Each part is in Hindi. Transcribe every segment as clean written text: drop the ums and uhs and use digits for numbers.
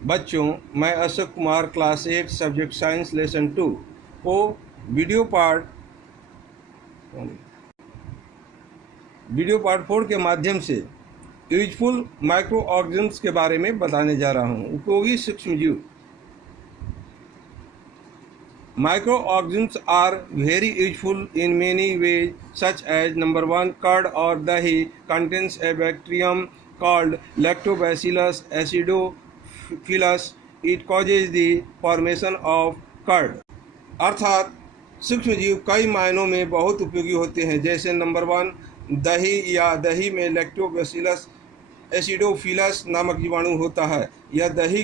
बच्चों, मैं Ashok Kumar class 8 subject science lesson 2 को वीडियो पार्ट 4 के माध्यम से यूजफुल माइक्रो ऑर्गेनिज्म्स के बारे में बताने जा रहा हूँ। उपयोगी सूक्ष्मजीव। Microorganisms are very useful in many ways, such as number 1, curd or dahi contains a bacterium called Lactobacillus acidophilus. It causes the formation of curd. अर्थात सूक्ष्मजीव कई मायनों में बहुत उपयोगी होते हैं, जैसे नंबर 1, दही या दही में लैक्टोबैसिलस एसिडोफिलस नामक जीवाणु होता है। यह दही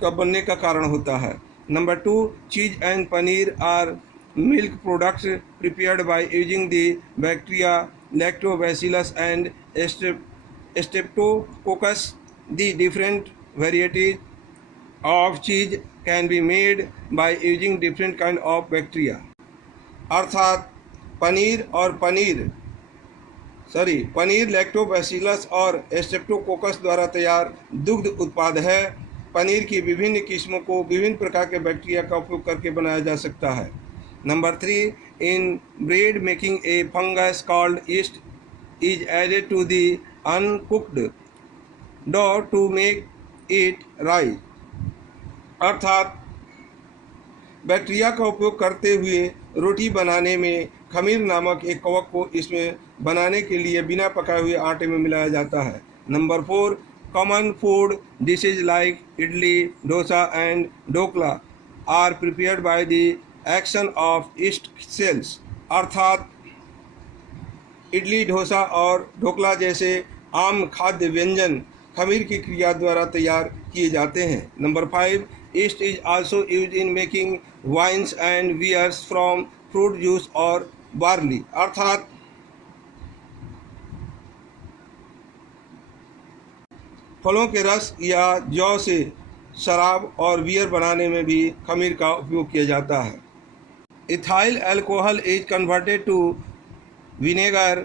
का बनने का कारण होता है। Number 2, cheese and paneer are milk products prepared by using the bacteria Lactobacillus and Streptococcus. The different varieties of cheese can be made by using different kind of bacteria. अर्थात पनीर लैक्टोबैसिलस और स्ट्रेप्टोकोकस द्वारा तैयार दुग्ध उत्पाद है। पनीर की विभिन्न किस्मों को विभिन्न प्रकार के बैक्टीरिया का उपयोग करके बनाया जा सकता है। Number 3, in bread making a fungus called yeast is added to the uncooked dough to make it rise. अर्थात बैक्टीरिया का उपयोग करते हुए रोटी बनाने में खमीर नामक एक कवक को इसमें बनाने के लिए बिना पकाए हुए आटे में मिलाया जाता है। Number 4, common food dishes like idli, dosa and dokla are prepared by the action of yeast cells. अर्थात इडली, डोसा और ढोकला जैसे आम खाद्य व्यंजन खमीर की क्रिया द्वारा तैयार किए जाते हैं। Number 5, yeast is also used in making wines and beers from fruit juice और barley. अर्थात फलों के रस या जौ से शराब और बियर बनाने में भी खमीर का उपयोग किया जाता है। Ethyl alcohol is converted to vinegar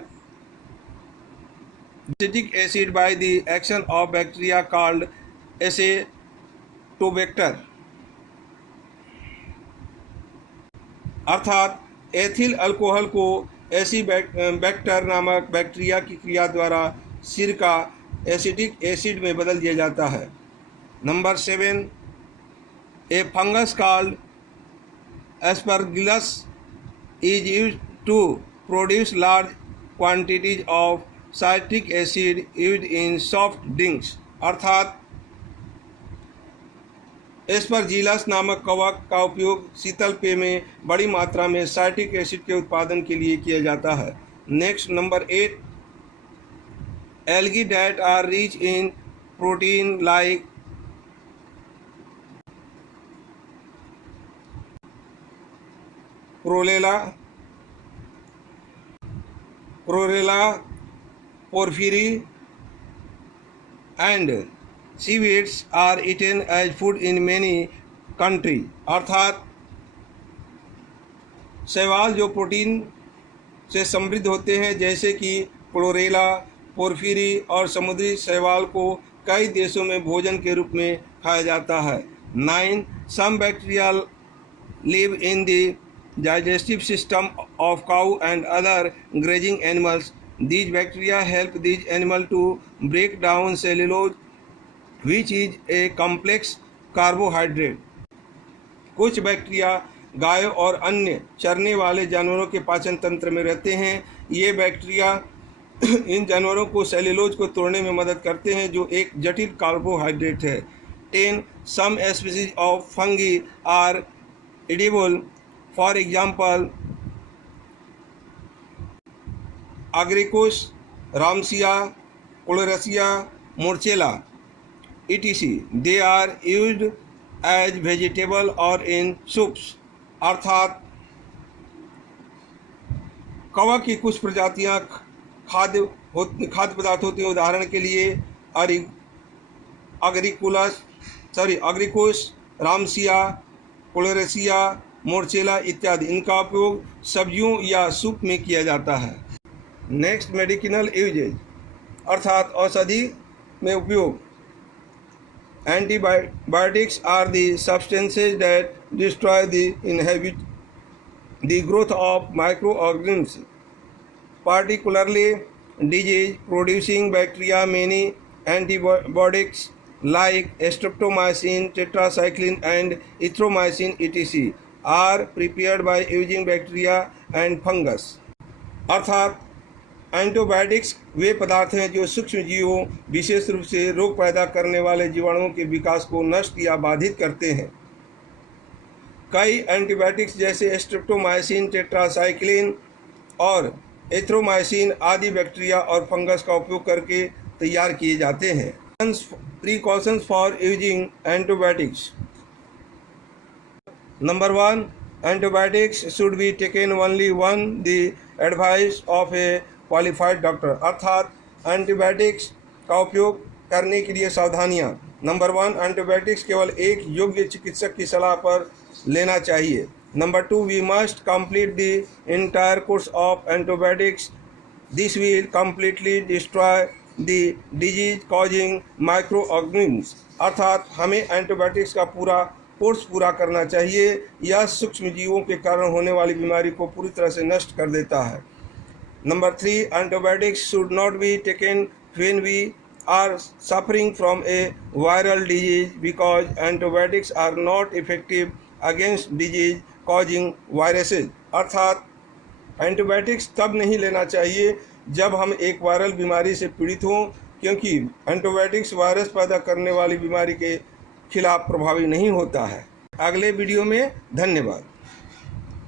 acetic acid by the action of bacteria called Acetobacter. अर्थात एथिल अल्कोहल को एसिबैक्टर नामक बैक्टीरिया की क्रिया द्वारा सिरका एसिटिक एसिड में बदल दिया जाता है। Number 7, a fungus called aspergillus is used to produce large quantities of citric acid used in soft drinks. अर्थात एस्परजिलस नामक कवक का उपयोग शीतल पेय में बड़ी मात्रा में साइट्रिक एसिड के उत्पादन के लिए किया जाता है। Next number 8, algae that are rich in protein like Chlorella, porphyry and seaweeds are eaten as food in many countries. अर्थात शैवाल जो प्रोटीन से समृद्ध होते हैं, जैसे कि क्लोरेला, पोर्फिरी और समुद्री शैवाल को कई देशों में भोजन के रूप में खाया जाता है। 9, some bacteria live in the digestive system of cow and other grazing animals. These bacteria help these animals to break down cellulose, which is a complex carbohydrate. कुछ बैक्टीरिया गाय और अन्य चरने वाले जानवरों के पाचन तंत्र में रहते हैं। ये बैक्टीरिया इन जानवरों को सेल्यूलोज को तोड़ने में मदद करते हैं, जो एक जटिल कार्बोहाइड्रेट है। 10, some species of fungi are edible, for example Agaricus, Ramsia, Coloresia, Morchella etc. They are used as vegetable or in soups. अर्थात कवक की कुछ प्रजातियां खाद्य पदार्थ होती हैं। उदाहरण के लिए अग्रिकुस, रामसिया, कोलोरेसिया, मोर्चेला इत्यादि। इनका उपयोग सब्जियों या सूप में किया जाता है। नेक्स्ट, मेडिसिनल यूजेज अर्थात औषधि में उपयोग। Antibiotics are the substances that destroy the growth of microorganisms, particularly disease-producing bacteria. Many antibiotics like streptomycin, tetracycline, and erythromycin etc. are prepared by using bacteria and fungus. अर्थात एंटीबायोटिक्स वे पदार्थ हैं जो सूक्ष्म जीवों, विशेष रूप से रोग पैदा करने वाले जीवाणुओं के विकास को नष्ट या बाधित करते हैं। कई एंटीबायोटिक्स जैसे स्ट्रेप्टोमाइसिन, टेट्रासाइक्लिन और एथ्रोमाइसिन आदि बैक्टीरिया और फंगस का उपयोग करके तैयार किए जाते हैं। Precautions for using antibiotics. Number 1, antibiotics should be taken only one the advice of A qualified doctor. अर्थात एंटीबायोटिक्स का उपयोग करने के लिए सावधानियां। नंबर 1, एंटीबायोटिक्स केवल एक योग्य चिकित्सक की सलाह पर लेना चाहिए। Number 2, we must complete the entire course of antibiotics. This will completely destroy the disease causing microorganisms. अर्थात हमें एंटीबायोटिक्स का पूरा कोर्स पूरा करना चाहिए। यह सूक्ष्म जीवों के कारण होने वाली बीमारी को पूरी तरह से नष्ट कर देता है। Number 3, antibiotics should not be taken when we are suffering from a viral disease because antibiotics are not effective against disease causing viruses। अर्थात एंटीबायोटिक्स तब नहीं लेना चाहिए जब हम एक वायरल बीमारी से पीड़ित हों, क्योंकि एंटीबायोटिक्स वायरस पैदा करने वाली बीमारी के खिलाफ प्रभावी नहीं होता है। अगले वीडियो में धन्यवाद।